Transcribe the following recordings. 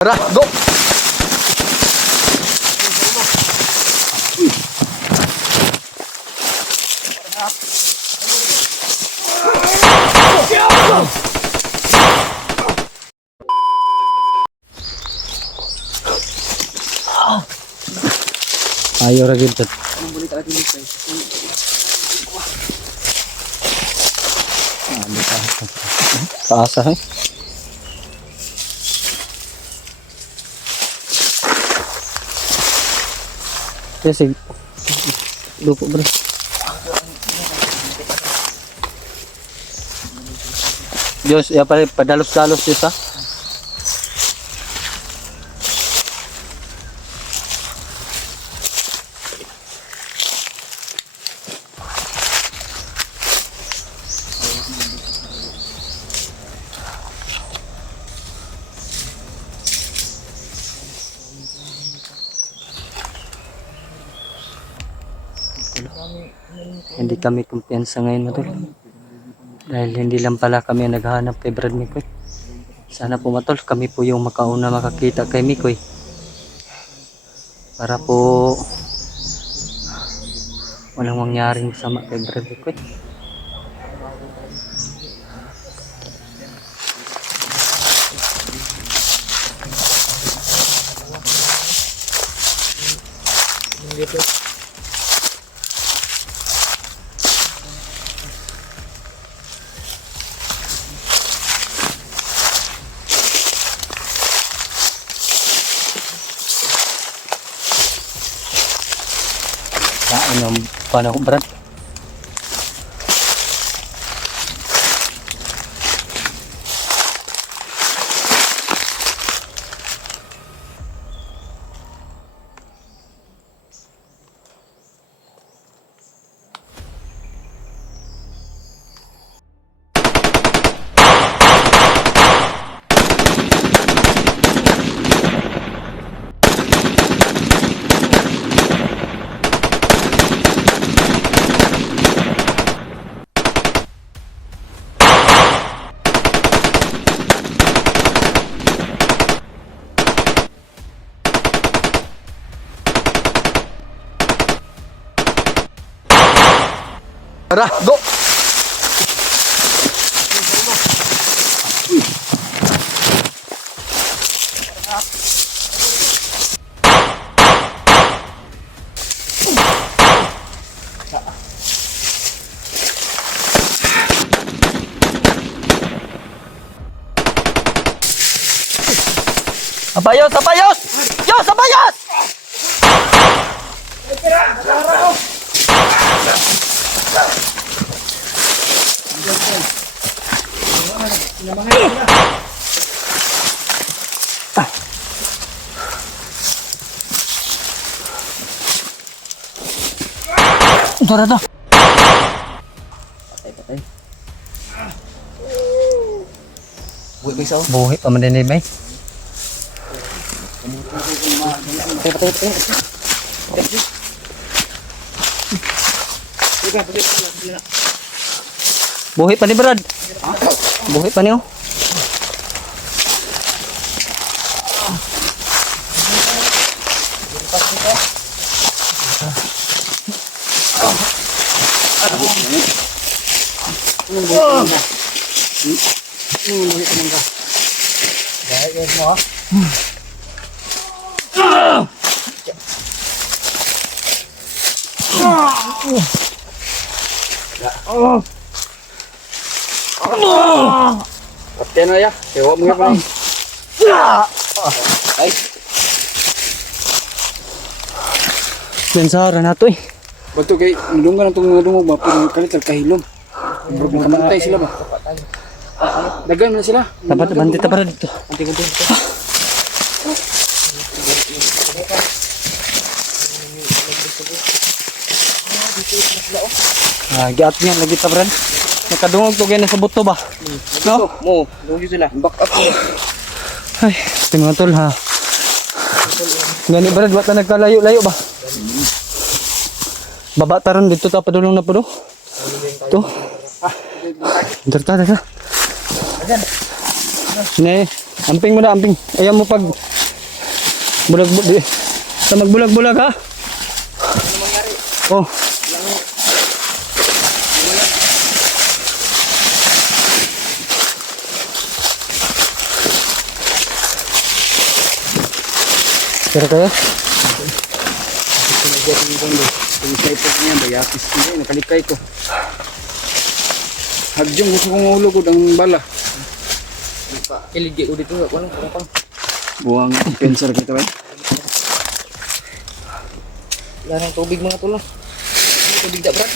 Tara, go! Ayaw ra gyud. Anong balita atin dito? Taasa eh. Sige. Lupo bro. Diyos, ya padalos-dalos Diyos ha. Hindi kami kumpiyansa ngayon matol. Dahil hindi lang pala kami ang naghahanap kay Brad Mikoy. Sana po matol, kami po yung makauna makakita kay Mikoy. Para po walang mangyaring masama kay Brad Mikoy. Ano paano ko Brad? Tara, go! Abayos! Abayos! Diyos! Abayos! Ito na to. Patay. Buhay pa isa oh. Buhay pa man din eh, bay. Patay. Buhay pa ni Brad. Buhay pa niyo. Patay na ya. Ewa mo pa. Ay. Bensara na to eh. Bato kay ndungan ang tungod mo mapin kalit kahilom. Problem kamatay sila ba? Dagan na sila. Dapat bandit pa dito. Anti-kunti. Giat niya lagi ta Brad. Nakadungog to gani sa buto ba? No? Mo, dugi sila. Back up mo. Ay, tingnan tol ha. Gani Brad, wala nagkalayo-layo ba? Baba taron dito ta padulong na pudo. To. Darta. Ne, amping mo na, amping. Ayaw mo pag Bulag-bulag. Sa magbulag-bulag ha? Ano mangyari? Oh. Pero kayo? Yung sniper niya, bayapis ko yun, nakalikay ko. Hagjong gusto kong ulugod ang bala. Iligay ko dito, walang pang. Buwang cancer kita ba? Wala nang tubig mga tulo. Tubig da, Brad.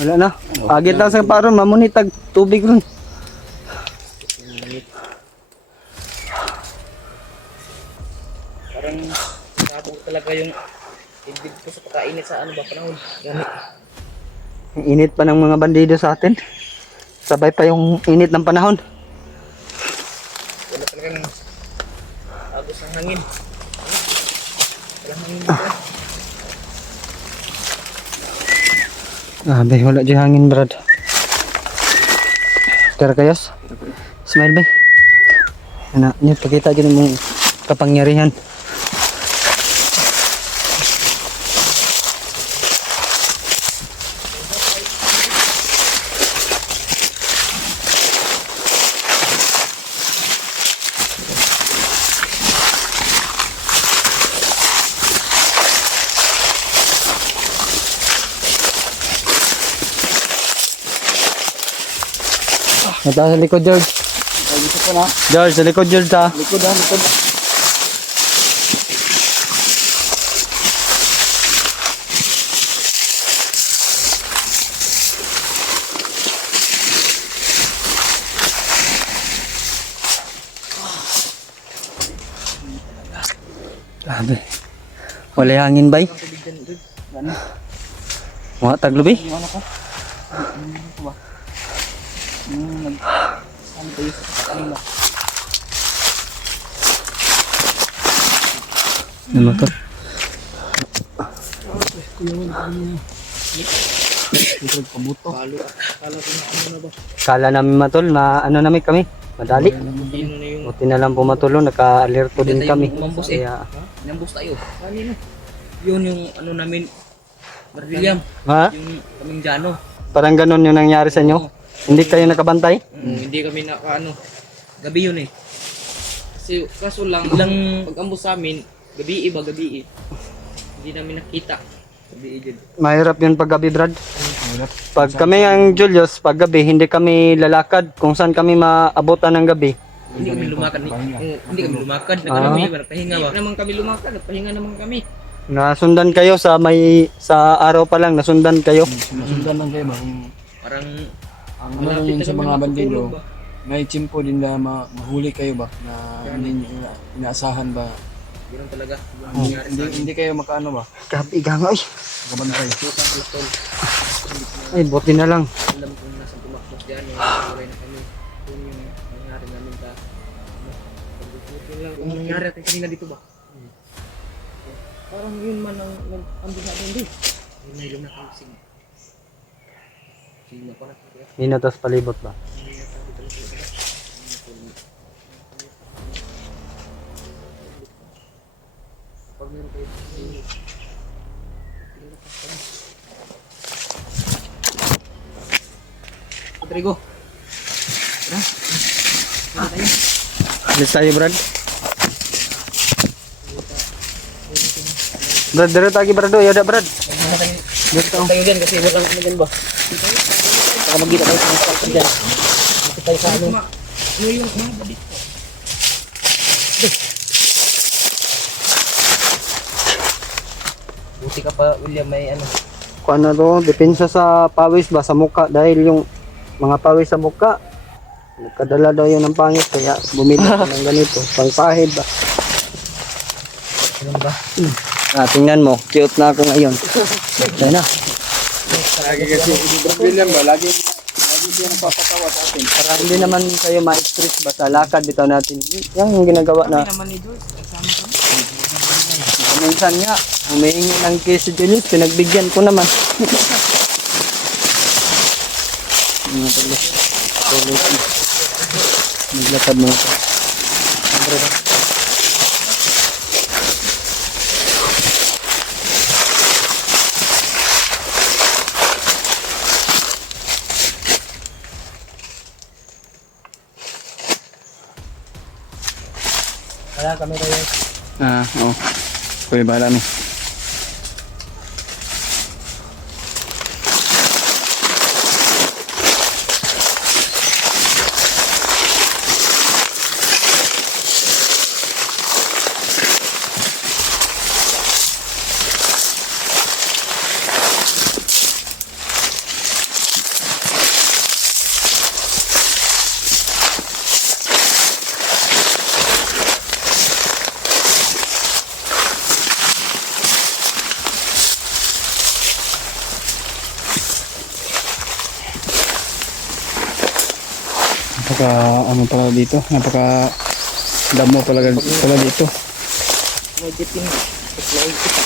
Wala na. Agit lang sa paron, mamunitag tubig ron. Parang sabog talaga yung tubig ko sa pagkainit sa ano ba panahon. Gamit. Ang init pa ng mga bandido sa atin. Sabay pa yung init ng panahon. Wala talagang agos ng hangin. Walang hangin dito. Bay, wala di hangin, Brad. Tara kayos. Smile, bay. Ano, niyo pakita dyan mong kapangyarihan. Ito sa likod, George. Ay, gusto ko na. George, sa likod, George, ha. Likod ha, likod. Grabe. Wala hangin, bay. Tubig dyan, dude. Ano? Mga taglubi. Yung ano ko? Ano ko ba? Ano ba yung kanina? Ano ba to? Likod pabuto. Kala ko na ano na ba? Kala namin matol, ano namin kami. Madali. Sino na yung Buti na lang pumatulong, naka-alerto din kami. umambos Kaya, inambos tayo. Kanino? Yun yung ano namin. Brad William, ha? yung kaming Jano. Parang ganun yung nangyari sa inyo? Hindi kayo nakabantay? Hindi kami nakaano. Gabi yun eh. Kasi kaso lang, ilang pag-ambos sa amin, gabi iba, gabi hindi namin nakita. Gabi din. Mahirap yun pag gabi, Brad. Pag kami ang Julius, pag gabi, hindi kami lalakad. Kung saan kami maabutan ng gabi. Hindi kami lumakad. Hindi kami lumakad. Nagpahinga ba? Hindi naman kami lumakad. Nagpahinga naman kami. Nasundan kayo sa araw pa lang, nasundan kayo. Sinusundan lang kayo ba? Parang Ang ano lang yun sa mga bandido, may chimpo din na mahuli kayo ba? Na hindi nyo inaasahan ba? ganoon talaga. Hindi kayo makaano ba? Gabi nga ay. Makabantay. Ay, buti na lang. Alam kung nasa tumakbos dyan. Nagkakuray na kami. Yun yung nangyari namin sa pagbubutin lang. Kung nangyari natin kanina dito ba? Parang yun man ang nag-ambos natin din. Yun na ilong natin sige. Sige na pa natin. Hinatas palibot ba? Pag meron kayo Rodrigo. Tara. Tara tayo. Alis tayo, Brad. Brad, dito tayo, Brad. Yada, Brad. Dito tayo dyan kasi walang ano dyan ba? Baka magkita tayo sa mga dyan. Dito tayo sa ano. Ano yung mga dito? Buti ka pa, William, may ano. Kung ano to, depensa sa pawis ba, sa muka. Dahil yung mga pawis sa muka, nagkadala daw yun ng pangit. Kaya bumili ko ng ganito. Pangpahid ba? Ano ba? Tingnan mo, cute na ako ngayon. Yan na. Lagi kasi, William ba? Lagi siya nagpapatawa sa atin. Para hindi naman kayo ma-stress ba sa lakad bitaw natin. Yan yung ginagawa na. naman ni George, nagsama kami. Minsan nga, humihingi ng kiss si Julius, pinagbigyan ko naman. Mga tuloy. Tuloy. Naglakad mga to. Bahala kami tayo. Oo. Kuya, bahala no. Napaka ano pala dito, napaka damo pala dito. Medyo pinaklay kita.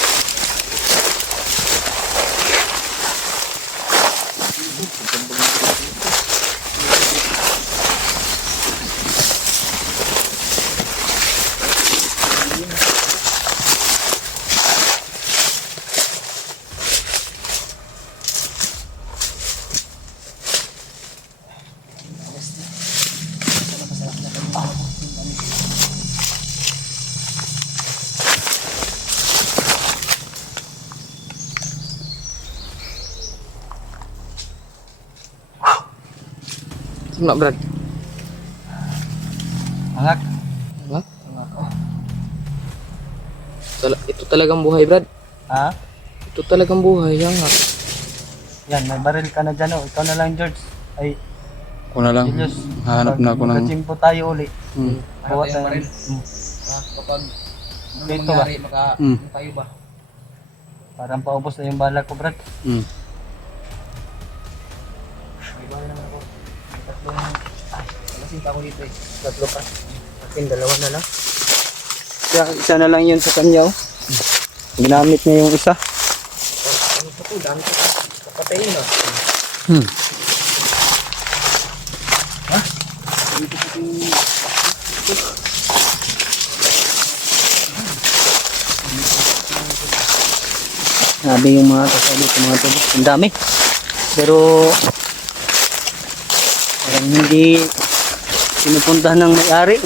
Sino Brad? Angak. Ha? Ito talagang buhay, Brad. Ha? Ito talagang buhay, yang ha. Yan, may baril ka na dyan oh. Ikaw na lang George. Ay, Ako na lang. Julius. Hahanap na ako ng... Magkachimpo tayo uli. Kuha Ano tayo. baril? Hmm. Kapag Dito ba? tayo ba? Parang paubos na yung bala ko, Brad. May bahay naman ako. Lasing pa ako dito eh. Tatlo pa. Akin, dalawa na lang. Isa na lang yun sa kanya, oh. Ginamit niya yung isa. Ano pa to? Dami pa. Kapatayin na. Sabi yung mga kasali dito mga tubo. Ang dami. Pero parang hindi pinupuntahan ng may-ari.